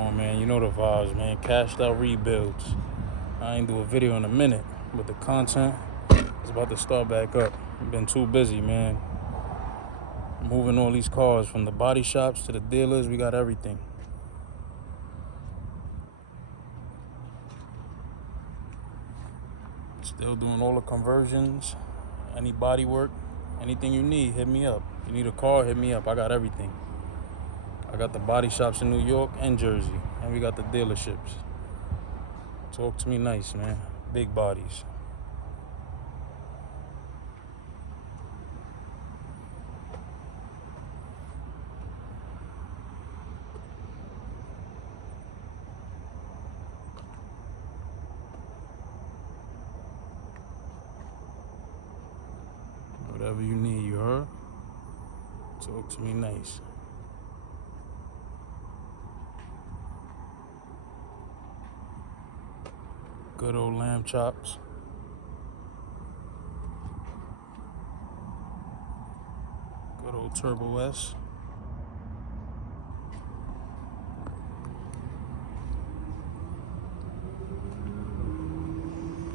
on, man. You know the vibes, man. Cashed out rebuilds. I ain't do a video in a minute, but the content is about to start back up. I've been too busy, man. Moving all these cars from the body shops to the dealers. We got everything. Still doing all the conversions. Any body work, anything you need, hit me up. You need a car, hit me up. I got everything. I got the body shops in New York and Jersey, and we got the dealerships. Talk to me nice, man. Big bodies. Whatever you need, you heard? Talk to me nice. Good old lamb chops. Good old Turbo S.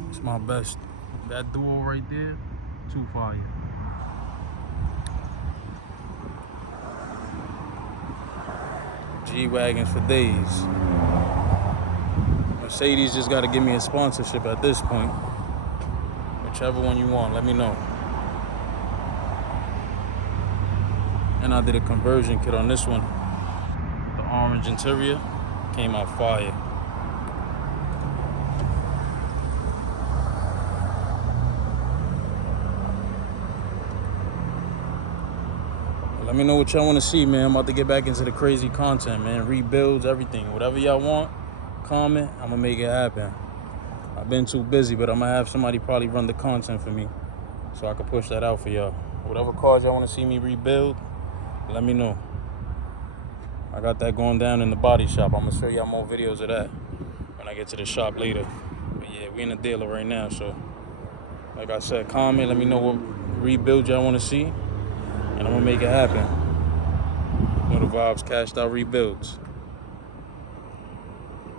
It's my best. That duo right there, too fire. G-Wagons for days. Mercedes just got to give me a sponsorship at this point. Whichever one you want, let me know. And I did a conversion kit on this one. The orange interior came out fire. Let me know what y'all want to see, man. I'm about to get back into the crazy content, man. Rebuilds, everything. Whatever y'all want, comment. I'm going to make it happen. I've been too busy, but I'm going to have somebody probably run the content for me so I can push that out for y'all. Whatever cars y'all want to see me rebuild, let me know. I got that going down in the body shop. I'm going to show y'all more videos of that when I get to the shop later. But yeah, we in the dealer right now, so like I said, comment. Let me know what rebuild y'all want to see. And I'm going to make it happen. You know the vibes, cashed out rebuilds.